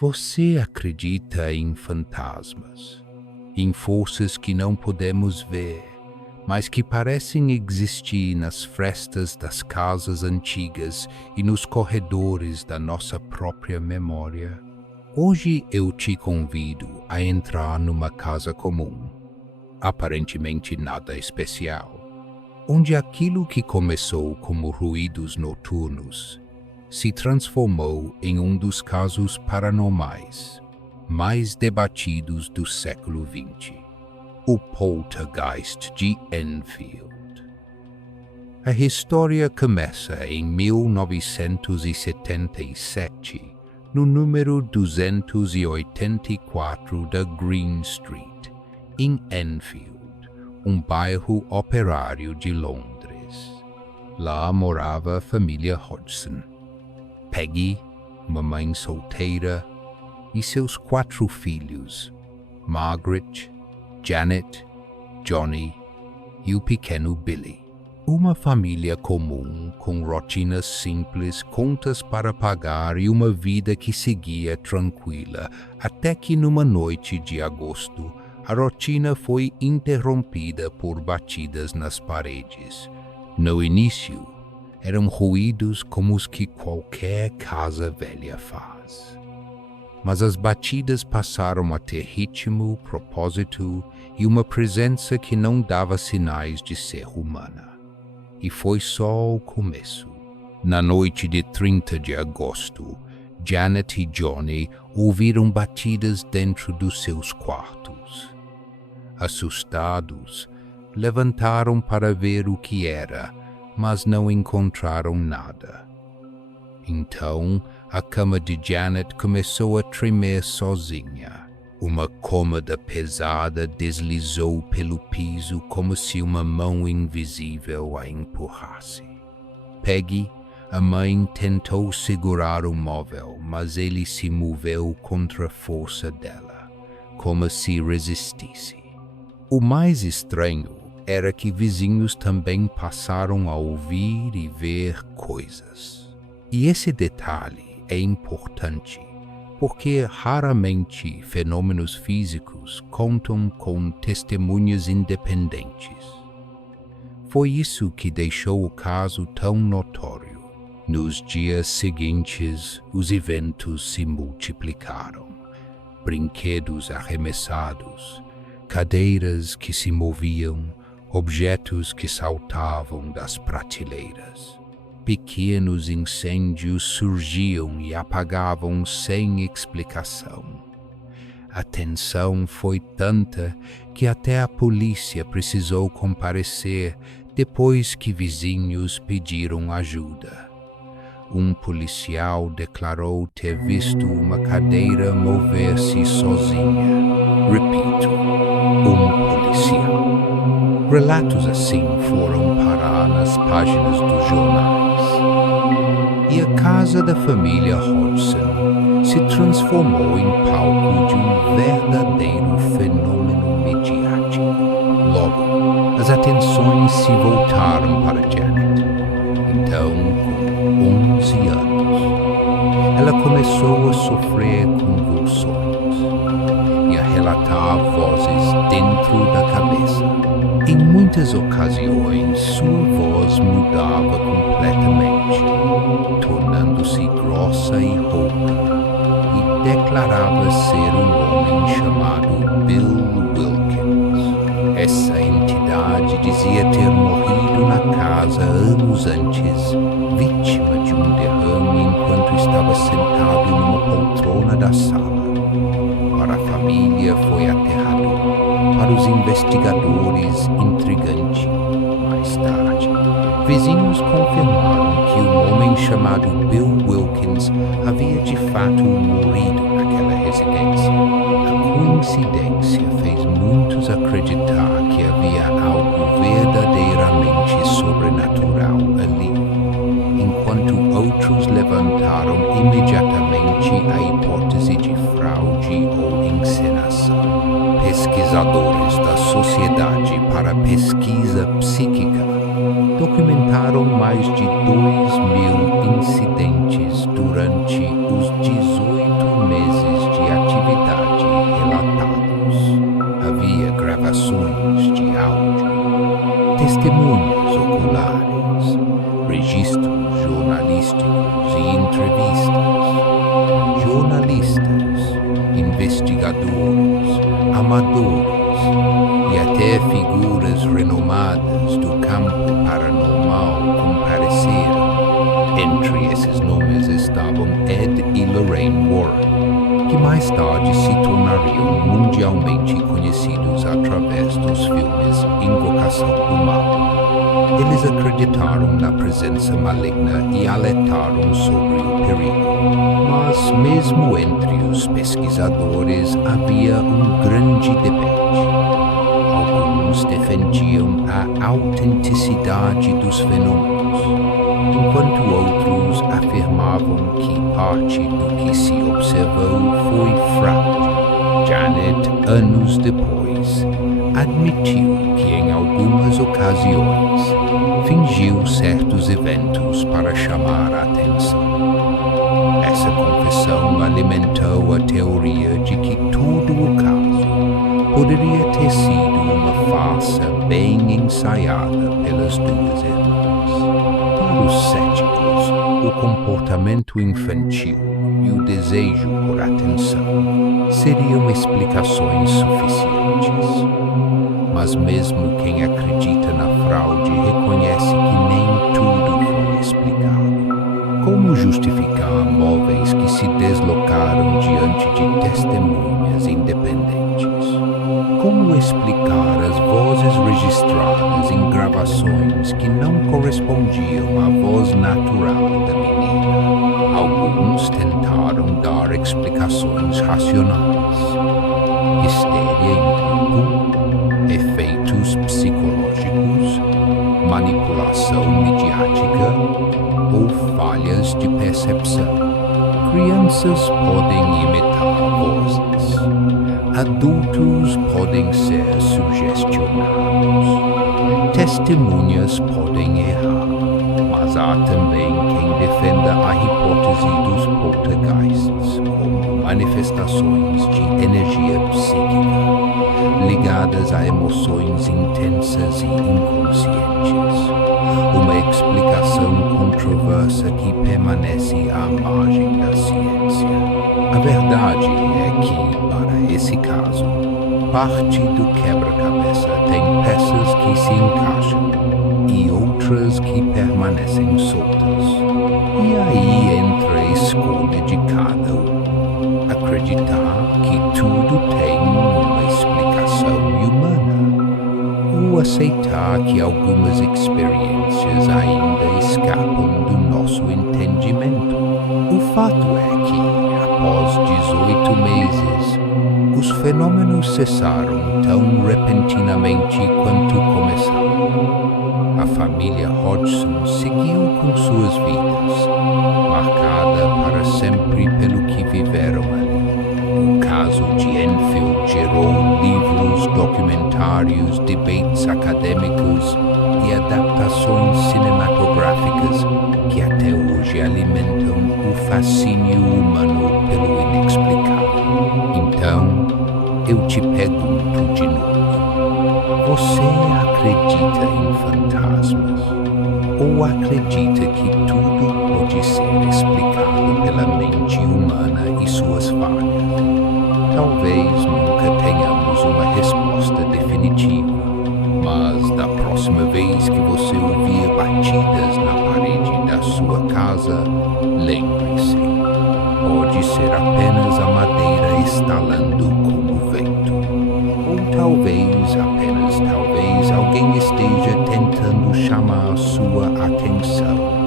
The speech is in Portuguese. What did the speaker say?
Você acredita em fantasmas, em forças que não podemos ver, mas que parecem existir nas frestas das casas antigas e nos corredores da nossa própria memória? Hoje eu te convido a entrar numa casa comum, aparentemente nada especial, onde aquilo que começou como ruídos noturnos se transformou em um dos casos paranormais mais debatidos do século XX, o Poltergeist de Enfield. A história começa em 1977, no número 284 da Green Street, em Enfield, um bairro operário de Londres. Lá morava a família Hodgson. Peggy, uma mãe solteira, e seus 4 filhos, Margaret, Janet, Johnny e o pequeno Billy. Uma família comum, com rotinas simples, contas para pagar e uma vida que seguia tranquila, até que numa noite de agosto, a rotina foi interrompida por batidas nas paredes. No início, eram ruídos como os que qualquer casa velha faz. Mas as batidas passaram a ter ritmo, propósito e uma presença que não dava sinais de ser humana. E foi só o começo. Na noite de 30 de agosto, Janet e Johnny ouviram batidas dentro dos seus quartos. Assustados, levantaram para ver o que era, mas não encontraram nada. Então, a cama de Janet começou a tremer sozinha. Uma cômoda pesada deslizou pelo piso como se uma mão invisível a empurrasse. Peggy, a mãe, tentou segurar o móvel, mas ele se moveu contra a força dela, como se resistisse. O mais estranho era que vizinhos também passaram a ouvir e ver coisas. E esse detalhe é importante, porque raramente fenômenos físicos contam com testemunhas independentes. Foi isso que deixou o caso tão notório. Nos dias seguintes, os eventos se multiplicaram. Brinquedos arremessados, cadeiras que se moviam, objetos que saltavam das prateleiras. Pequenos incêndios surgiam e apagavam sem explicação. A tensão foi tanta que até a polícia precisou comparecer depois que vizinhos pediram ajuda. Um policial declarou ter visto uma cadeira mover-se sozinha. Repito, um policial. Relatos assim foram parar nas páginas dos jornais. E a casa da família Hodgson se transformou em palco de um verdadeiro fenômeno midiático. Logo, as atenções se voltaram para Janet. Então, com 11 anos, ela começou a sofrer convulsões e a relatar vozes dentro da cabeça. Em muitas ocasiões, sua voz mudava completamente, tornando-se grossa e rouca, e declarava ser um homem chamado Bill Wilkins. Essa entidade dizia ter morrido na casa anos antes, vítima de um derrame enquanto estava sentado numa poltrona da sala. Para a família foi aterrador. Para os investigadores, intrigante. Mais tarde, vizinhos confirmaram que um homem chamado Bill Wilkins havia de fato morrido naquela residência. A coincidência fez muitos acreditar que havia algo verdadeiramente sobrenatural ali, enquanto outros levantaram imediatamente a hipótese de fraude ou encenação. Pesquisadores da Sociedade para Pesquisa Psíquica documentaram mais de 2.000 incidentes durante os 18 meses testemunhas oculares, registros jornalísticos e entrevistas, jornalistas, investigadores, amadores e até figuras renomadas do campo paranormal compareceram. Entre esses nomes estavam Ed e Lorraine Warren, que mais tarde se tornariam mundialmente conhecidos através dos filmes Invocação do Mal. Eles acreditaram na presença maligna e alertaram sobre o perigo. Mas mesmo entre os pesquisadores havia um grande debate. Alguns defendiam a autenticidade dos fenômenos, enquanto outros afirmavam que parte do que se observou foi fraude. Janet, anos depois, admitiu que em algumas ocasiões fingiu certos eventos para chamar a atenção. Essa confissão alimentou a teoria de que todo o caso poderia ter sido uma farsa bem ensaiada pelas duas irmãs. Para os céticos, o comportamento infantil e o desejo por atenção seriam explicações suficientes. Mas mesmo quem acredita na fraude reconhece que nem tudo foi explicado. Como justificar móveis que se deslocaram diante de testemunhas independentes? Como explicar as vozes registradas em gravações que não correspondiam à voz natural da menina? Alguns tentaram dar explicações racionais. Histeria em grupo, efeitos psicológicos, manipulação midiática ou falhas de percepção. Crianças podem imitar vozes. Adultos podem ser sugestionados. Testemunhas podem errar, mas há também quem defenda a hipótese dos poltergeists como manifestações de energia psíquica ligadas a emoções intensas e inconscientes. Uma explicação controversa que permanece à margem da ciência. A verdade é que, para esse caso, parte do quebra-cabeça tem peças que se encaixam e outras que permanecem soltas. E aí entra a escolha de cada um. Acreditar que tudo tem uma explicação humana, ou aceitar que algumas experiências ainda escapam do nosso entendimento. O fato é que, após 18 meses, os fenômenos cessaram tão repentinamente quanto começaram. A família Hodgson seguiu com suas vidas, marcada para sempre pelo que viveram ali. O caso de Enfield gerou livros, documentários, debates acadêmicos e adaptações cinematográficas que até hoje alimentam o fascínio humano pelo inexplicável. Então, eu te pergunto de novo: você acredita em fantasmas? Ou acredita que tudo pode ser explicado pela mente humana e suas falhas? Talvez nunca tenhamos uma resposta definitiva, mas da próxima vez que você ouvir batidas na parede da sua casa, lembre-se, pode ser apenas a madeira estalando como o vento. Ou talvez, apenas talvez, alguém esteja tentando chamar sua atenção.